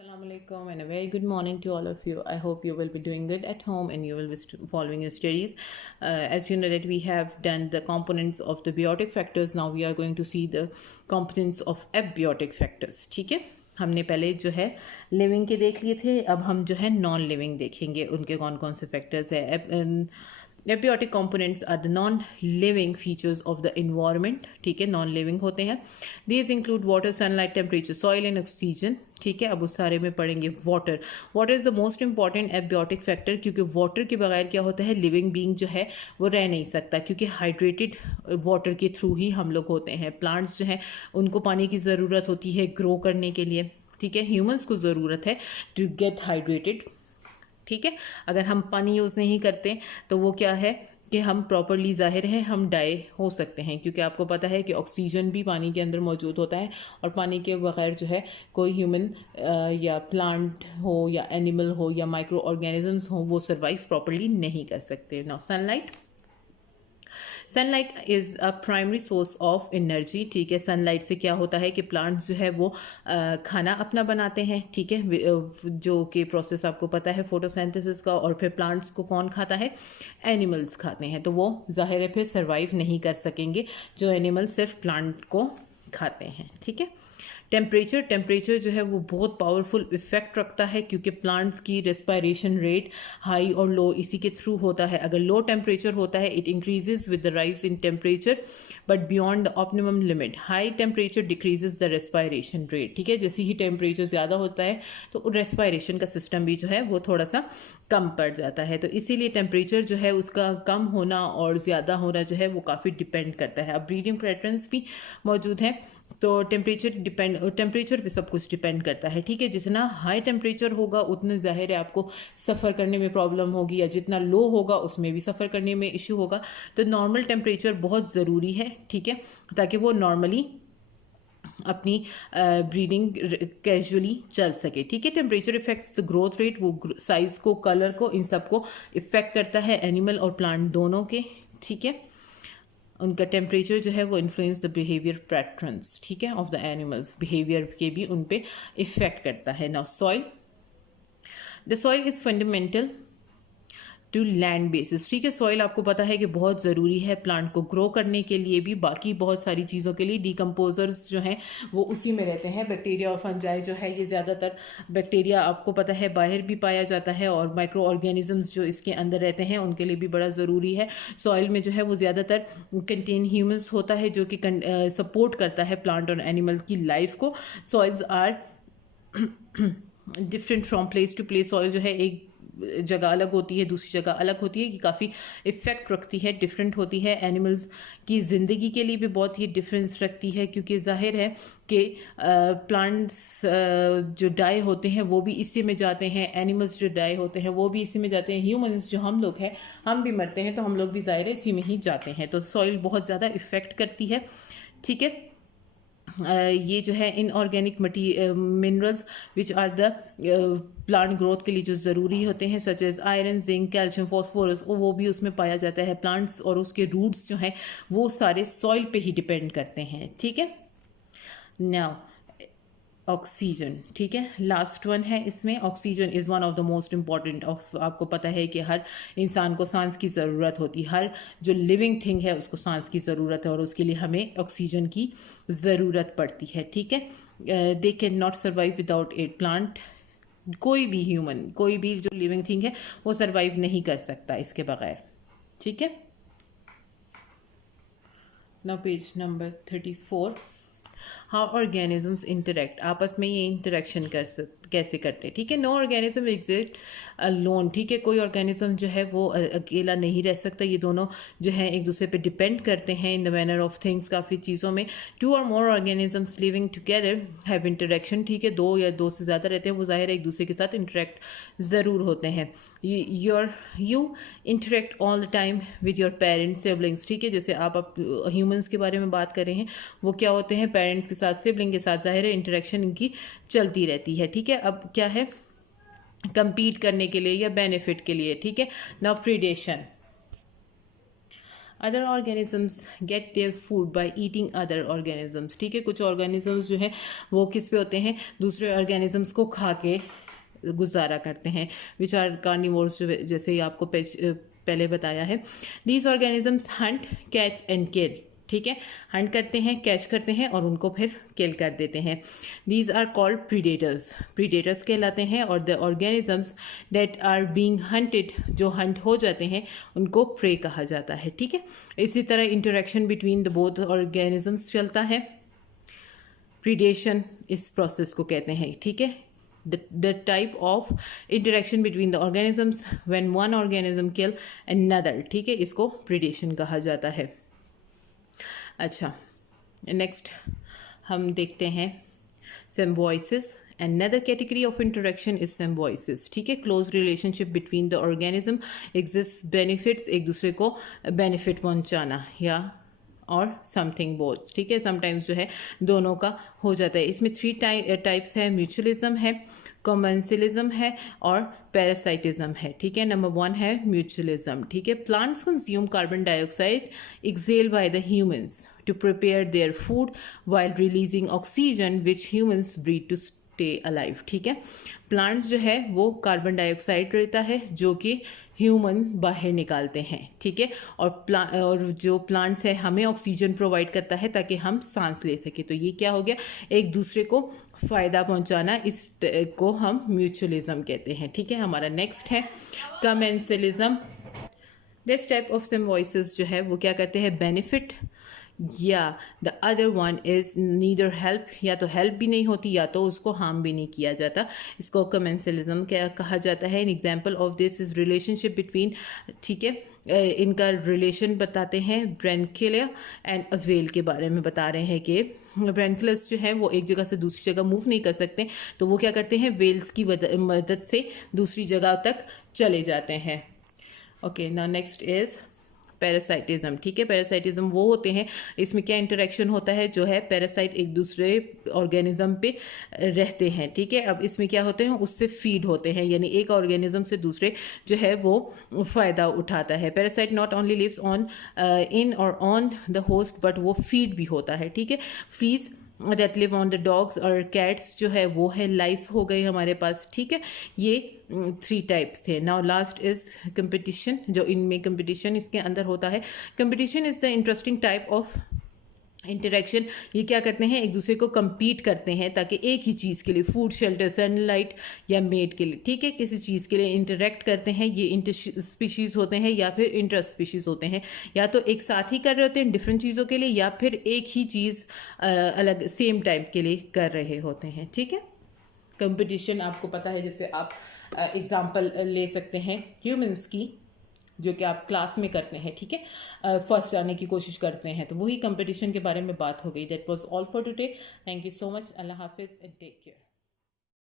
Assalamu alaikum and a very good morning to all of you. I hope you will be doing good at home and you will be following your studies. As you know that we have done the components of the biotic factors. Now we are going to see the components of abiotic factors. ठीक है, हमने पहले जो है living के देख लिए थे, अब हम जो है नॉन लिविंग देखेंगे उनके कौन कौन से फैक्टर्स है. Abiotic components are the non living features of the environment. ठीक है, नॉन लिविंग होते हैं. These include water, sunlight, temperature, soil and oxygen. ठीक है, अब उस सारे में पढ़ेंगे water. Water is the most important abiotic factor, क्योंकि वाटर के बगैर क्या होता है, लिविंग बीइंग जो है वो रह नहीं सकता, क्योंकि हाइड्रेटेड वाटर के थ्रू ही हम लोग होते हैं. प्लांट्स जो है उनको पानी की ज़रूरत होती है ग्रो करने के लिए. ठीक है, ह्यूमंस को ज़रूरत है टू गेट हाइड्रेटेड. ठीक है, अगर हम पानी यूज़ नहीं करते तो वो क्या है कि हम प्रॉपरली, जाहिर है, हम डाई हो सकते हैं, क्योंकि आपको पता है कि ऑक्सीजन भी पानी के अंदर मौजूद होता है और पानी के बगैर जो है कोई ह्यूमन या प्लांट हो या एनिमल हो या माइक्रो ऑर्गेनिजम्स हो वो सर्वाइव प्रॉपरली नहीं कर सकते. Now sunlight. Sunlight is a primary source of energy. ठीक है, सनलाइट से क्या होता है कि प्लांट्स जो है वो खाना अपना बनाते हैं. ठीक है, जो कि प्रोसेस आपको पता है फोटोसिंथेसिस का. और फिर प्लांट्स को कौन खाता है, एनिमल्स खाते हैं. तो वो जाहिर है फिर सर्वाइव नहीं कर सकेंगे जो एनिमल सिर्फ प्लांट को खाते हैं. ठीक है. टेम्परेचर जो है वो बहुत पावरफुल इफेक्ट रखता है, क्योंकि प्लांट्स की रेस्पायरेशन रेट हाई और लो इसी के थ्रू होता है. अगर लो टेम्परेचर होता है it increases with the rise in temperature but beyond the optimum limit. High temperature decreases the respiration rate. ठीक है, जैसे ही टेम्परेचर ज़्यादा होता है तो रेस्पायरेशन का सिस्टम भी जो है वो थोड़ा सा कम पड़ जाता है. तो इसीलिए टेम्परेचर जो है उसका कम होना और ज़्यादा होना जो है वो काफ़ी डिपेंड करता है. अब ब्रीडिंग पैटर्न्स भी मौजूद हैं, तो टेम्परेचर पे सब कुछ डिपेंड करता है. ठीक है, जितना हाई टेम्परेचर होगा उतने जाहिर है आपको सफ़र करने में प्रॉब्लम होगी, या जितना लो होगा उसमें भी सफ़र करने में इशू होगा. तो नॉर्मल टेम्परेचर बहुत ज़रूरी है. ठीक है, ताकि वो नॉर्मली अपनी ब्रीडिंग कैजुअली चल सके. ठीक है, temperature effects the growth rate, वो साइज को, कलर को, इन सब को इफेक्ट करता है, एनिमल और प्लांट दोनों के. ठीक है, उनका टेम्परेचर जो है वो इन्फ्लुएंस द बिहेवियर पैटर्न्स. ठीक है, ऑफ द एनिमल्स, बिहेवियर के भी उन पे इफेक्ट करता है. Now soil. The soil is fundamental to land basis. ठीक है, सॉइल आपको पता है कि बहुत ज़रूरी है प्लांट को ग्रो करने के लिए भी, बाकी बहुत सारी चीज़ों के लिए. डिकम्पोजर्स जो हैं वो उसी में रहते हैं. बैक्टीरिया और फंजाई जो है ये ज़्यादातर, बैक्टीरिया आपको पता है बाहर भी पाया जाता है, और माइक्रो ऑर्गेनिजम्स जो इसके अंदर रहते हैं उनके लिए भी बड़ा ज़रूरी है. सॉइल में जो है वो ज़्यादातर कंटेन ह्यूमंस होता है, जो कि सपोर्ट करता है प्लांट और एनिमल की लाइफ को. Soils are different from place to place. Soil जो है एक जगह अलग होती है, दूसरी जगह अलग होती है, कि काफ़ी इफ़ेक्ट रखती है, डिफरेंट होती है. एनिमल्स की ज़िंदगी के लिए भी बहुत ही डिफरेंस रखती है, क्योंकि जाहिर है कि प्लांट्स जो डाई होते हैं वो भी इसी में जाते हैं, एनिमल्स जो डाई होते हैं वो भी इसी में जाते हैं, ह्यूमंस जो हम लोग हैं हम भी मरते हैं तो हम लोग भी ज़ाहिर है इसी में ही जाते हैं. तो सॉइल बहुत ज़्यादा इफ़ेक्ट करती है. ठीक है, ये जो है inorganic minerals which are the plant growth के लिए जो ज़रूरी होते हैं, such as iron, zinc, calcium, phosphorus, वो भी उसमें पाया जाता है. प्लांट्स और उसके रूट्स जो हैं वो सारे सॉइल पे ही डिपेंड करते हैं. ठीक है. Now oxygen. ठीक है, लास्ट वन है इसमें. Oxygen is one of the most important of, आपको पता है कि हर इंसान को सांस की ज़रूरत होती है, हर जो लिविंग थिंग है उसको सांस की ज़रूरत है, और उसके लिए हमें ऑक्सीजन की ज़रूरत पड़ती है. ठीक है, they can not survive without it. Plant, कोई भी ह्यूमन, कोई भी जो लिविंग थिंग है वो सर्वाइव नहीं कर सकता इसके बगैर. ठीक है. Now page number 34. How organisms interact. आपस में ये इंटरेक्शन कैसे करते हैं. ठीक है, नो ऑर्गेनिज्म एग्जिस्ट अलोन. ठीक है, कोई ऑर्गेनिज्म जो है वो अकेला नहीं रह सकता, ये दोनों जो है एक दूसरे पे डिपेंड करते हैं in the manner of things. काफ़ी चीज़ों में two or more organisms living together have interaction. ठीक है, दो या दो से ज़्यादा रहते हैं वो ज़ाहिर है एक दूसरे के साथ इंटरेक्ट ज़रूर होते हैं. You interact all the time with your parents, siblings. ठीक है, जैसे आप ह्यूमंस के बारे में बात कर रहे हैं, वो क्या होते हैं, पेरेंट्स के साथ, सिबलिंग के साथ ज़ाहिर है इंटरेक्शन इनकी चलती रहती है. ठीक है, अब क्या है, कंपीट करने के लिए या बेनिफिट के लिए. ठीक है. Now predation. Other organisms get their food by eating other organisms, ठीक है। कुछ ऑर्गेनिजम्स जो है वो किस पे होते हैं, दूसरे ऑर्गेनिजम्स को खा के गुजारा करते हैं, विच आर कार्निवोर्स, जैसे ही आपको पहले बताया है। These organisms Hunt, catch and kill, ठीक है। हंट करते हैं, कैच करते हैं और उनको फिर किल कर देते हैं। These are called predators, predators कहलाते हैं। और the organisms that are being hunted, जो हंट हो जाते हैं उनको प्रे कहा जाता है, ठीक है। इसी तरह interaction between the both organisms चलता है। प्रीडेशन इस प्रोसेस को कहते हैं, ठीक है। The type of interaction between the organisms when one organism kill another, ठीक है, इसको predation कहा जाता है। अच्छा, नेक्स्ट हम देखते हैं symbiosis. Another category of interaction is symbiosis, ठीक है। Close relationship between the organism exist, benefits, एक दूसरे को बेनिफिट पहुंचाना, या और समथिंग बोथ, ठीक है। समटाइम्स जो है दोनों का हो जाता है। इसमें 3 टाइप्स है, म्यूचुअलिज्म है, कमेंसलिज्म है और पैरासाइटिज्म है, ठीक है। नंबर 1 है म्यूचुअलिज्म, ठीक है। Plants consume carbon dioxide exhaled by the humans to prepare their food while releasing oxygen which humans breathe to stay alive, ठीक है। प्लांट्स जो है वो कार्बन डाइऑक्साइड रहता है जो कि ह्यूमन बाहर निकालते हैं, ठीक है। और जो प्लांट्स है हमें ऑक्सीजन प्रोवाइड करता है ताकि हम सांस ले सके। तो ये क्या हो गया, एक दूसरे को फ़ायदा पहुंचाना, इस को हम म्यूचुअलिज्म कहते हैं, ठीक है। हमारा नेक्स्ट है commensalism. This type of symbiosis जो है वो क्या करते हैं, बेनिफिट, या the other one is neither help, या तो हेल्प भी नहीं होती या तो उसको हार्म भी नहीं किया जाता। इसको कमेंसलिज्म क्या कहा जाता है। An example of this is relationship between, ठीक है, इनका रिलेशन बताते हैं। ब्रैनकिला एंड अवेल के बारे में बता रहे हैं कि ब्रैनकिलस जो है वो एक जगह से दूसरी जगह मूव नहीं कर सकते, तो वो क्या करते हैं, वेल्स की मदद से दूसरी जगह तक चले जाते हैं। Okay, now next is parasitism, ठीक है। पैरासाइटिज्म वो होते हैं, इसमें क्या इंटरेक्शन होता है, जो है पैरासाइट एक दूसरे ऑर्गेनिज्म पे रहते हैं, ठीक है। अब इसमें क्या होते हैं, उससे फीड होते हैं, यानी एक ऑर्गेनिज्म से दूसरे जो है वो फ़ायदा उठाता है। Parasite not only lives on in और ऑन द होस्ट बट वो फीड भी होता है, ठीक है। Fleas that live on the dogs और कैट्स जो है वो है लाइस हो गई हमारे पास, ठीक है। ये 3 टाइप्स थे। नाउ लास्ट इज कंपटीशन, जो इनमें कंपटीशन इसके अंदर होता है। Competition is the interesting type of interaction. ये क्या करते हैं, एक दूसरे को compete करते हैं ताकि एक ही चीज़ के लिए, फूड, शेल्टर, सनलाइट या मेट के लिए, ठीक है, किसी चीज़ के लिए इंटरेक्ट करते हैं। ये इंटर स्पीशीज़ होते हैं या फिर इंटर स्पीशीज़ होते हैं, या तो एक साथ ही कर रहे होते हैं डिफरेंट चीज़ों के लिए, या फिर एक ही चीज़ अलग सेम टाइप के लिए कर रहे होते हैं, ठीक है। कंपटीशन आपको पता है, जैसे आप एग्जाम्पल ले सकते हैं ह्यूमंस की, जो कि आप क्लास में करते हैं, ठीक है, फर्स्ट आने की कोशिश करते हैं, तो वही कंपटीशन के बारे में बात हो गई। That was all for today. Thank you so much. अल्लाह हाफिज़ एंड टेक केयर।